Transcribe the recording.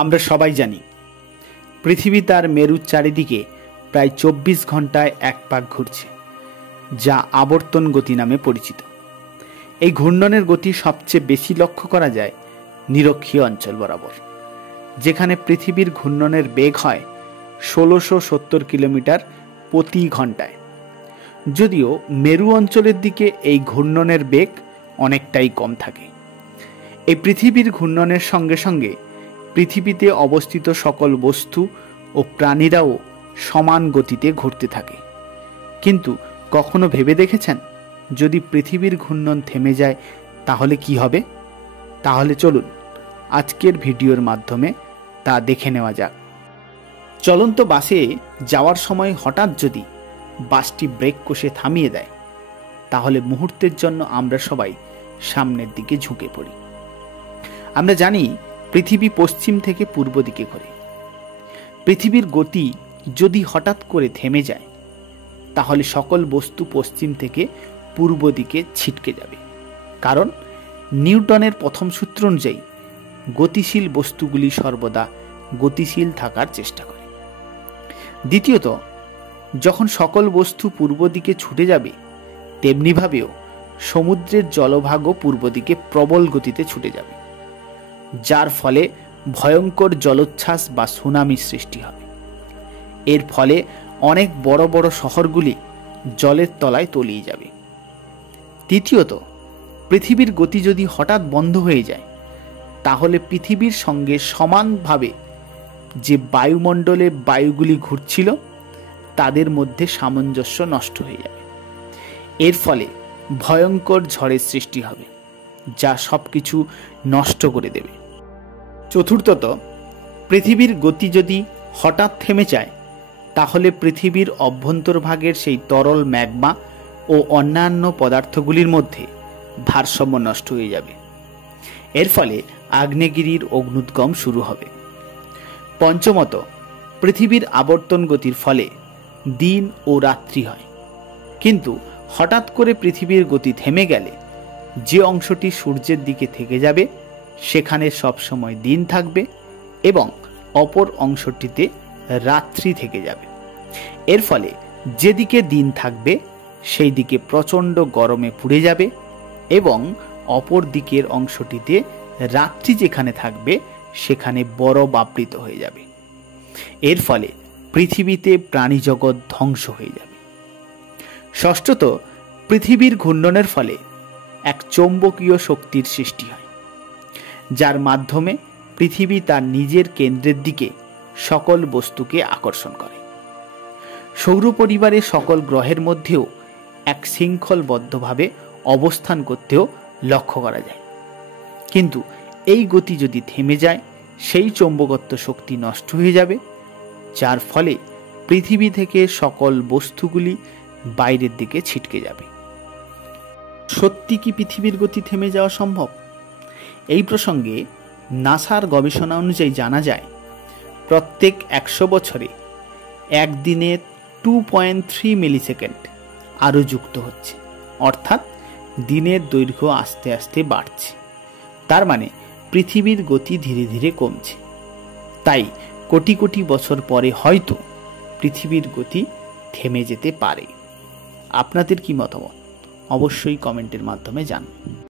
আমরা সবাই জানি পৃথিবী তার মেরুর চারিদিকে প্রায় 24 ঘন্টায় এক পাক ঘুরছে, যা আবর্তন গতি নামে পরিচিত। এই ঘূর্ণনের গতি সবচেয়ে বেশি লক্ষ্য করা যায় নিরক্ষীয় অঞ্চল বরাবর, যেখানে পৃথিবীর ঘূর্ণনের বেগ হয় 1670 কিলোমিটার প্রতি ঘন্টায়। যদিও মেরু অঞ্চলের দিকে এই ঘূর্ণনের বেগ অনেকটাই কম থাকে। এই পৃথিবীর ঘূর্ণনের সঙ্গে সঙ্গে পৃথিবীতে অবস্থিত সকল বস্তু ও প্রাণীরাও সমান গতিতে ঘুরতে থাকে। কিন্তু কখনো ভেবে দেখেছেন, যদি পৃথিবীর ঘূর্ণন থেমে যায় তাহলে কি হবে? তাহলে চলুন আজকের ভিডিওর মাধ্যমে তা দেখে নেওয়া যাক। চলন্ত বাসে যাওয়ার সময় হঠাৎ যদি বাসটি ব্রেক কষে থামিয়ে দেয়, তাহলে মুহূর্তের জন্য আমরা সবাই সামনের দিকে ঝুঁকে পড়ি। আমরা জানি পৃথিবী পশ্চিম থেকে পূর্ব দিকে ঘোরে। পৃথিবীর গতি যদি হঠাৎ করে থেমে যায়, তাহলে সকল বস্তু পশ্চিম থেকে পূর্ব দিকে ছিটকে যাবে। কারণ নিউটনের প্রথম সূত্র অনুযায়ী গতিশীল বস্তুগুলি সর্বদা গতিশীল থাকার চেষ্টা করে। দ্বিতীয়ত, যখন সকল বস্তু পূর্ব দিকে ছুটে যাবে, তেমনিভাবেও সমুদ্রের জলভাগও পূর্ব দিকে প্রবল গতিতে ছুটে যাবে, যার ফলে ভয়ঙ্কর জলোচ্ছ্বাস বা সুনামির সৃষ্টি হবে। এর ফলে অনেক বড় বড় শহরগুলি জলের তলায় তলিয়ে যাবে। তৃতীয়ত, পৃথিবীর গতি যদি হঠাৎ বন্ধ হয়ে যায়, তাহলে পৃথিবীর সঙ্গে সমানভাবে যে বায়ুমণ্ডলে বায়ুগুলি ঘুরছিল, তাদের মধ্যে সামঞ্জস্য নষ্ট হয়ে যাবে। এর ফলে ভয়ঙ্কর ঝড়ের সৃষ্টি হবে, যা সবকিছু নষ্ট করে দেবে। চতুর্থত, পৃথিবীর গতি যদি হঠাৎ থেমে যায়, তাহলে পৃথিবীর অভ্যন্তরভাগের সেই তরল ম্যাগমা ও অন্যান্য পদার্থগুলির মধ্যে ভারসাম্য নষ্ট হয়ে যাবে। এর ফলে আগ্নেয়গিরির অগ্ন্যুৎগম শুরু হবে। পঞ্চমত, পৃথিবীর আবর্তন গতির ফলে দিন ও রাত্রি হয়। কিন্তু হঠাৎ করে পৃথিবীর গতি থেমে গেলে যে অংশটি সূর্যের দিকে থেকে যাবে, সেখানে সবসময় দিন থাকবে এবং অপর অংশটিতে রাত্রি থেকে যাবে। এর ফলে যেদিকে দিন থাকবে সেই দিকে প্রচণ্ড গরমে পুড়ে যাবে এবং অপর দিকের অংশটিতে রাত্রি যেখানে থাকবে সেখানে বরফ আবৃত হয়ে যাবে। এর ফলে পৃথিবীতে প্রাণীজগৎ ধ্বংস হয়ে যাবে। ষষ্ঠত, পৃথিবীর ঘূর্ণনের ফলে এক চৌম্বকীয় শক্তির সৃষ্টি হয়, যার মাধ্যমে পৃথিবী তার নিজের কেন্দ্রের দিকে সকল বস্তুকে আকর্ষণ করে। সৌর পরিবারের সকল গ্রহের মধ্যেও এক শৃঙ্খলবদ্ধভাবে অবস্থান করতেও লক্ষ্য করা যায়। কিন্তু এই গতি যদি থেমে যায়, সেই চৌম্বকত্ব শক্তি নষ্ট হয়ে যাবে, যার ফলে পৃথিবী থেকে সকল বস্তুগুলি বাইরের দিকে ছিটকে যাবে। সত্যি কি পৃথিবীর গতি থেমে যাওয়া সম্ভব? এই প্রসঙ্গে নাসার গবেষণা অনুযায়ী জানা যায়, প্রত্যেক 100 বছরে একদিনে 2.3 মিলিসেকেন্ড আরও যুক্ত হচ্ছে। অর্থাৎ দিনের দৈর্ঘ্য আস্তে আস্তে বাড়ছে। তার মানে পৃথিবীর গতি ধীরে ধীরে কমছে। তাই কোটি কোটি বছর পরে হয়তো পৃথিবীর গতি থেমে যেতে পারে। আপনাদের কি মতামত? অবশ্যই কমেন্টের মাধ্যমে জানান।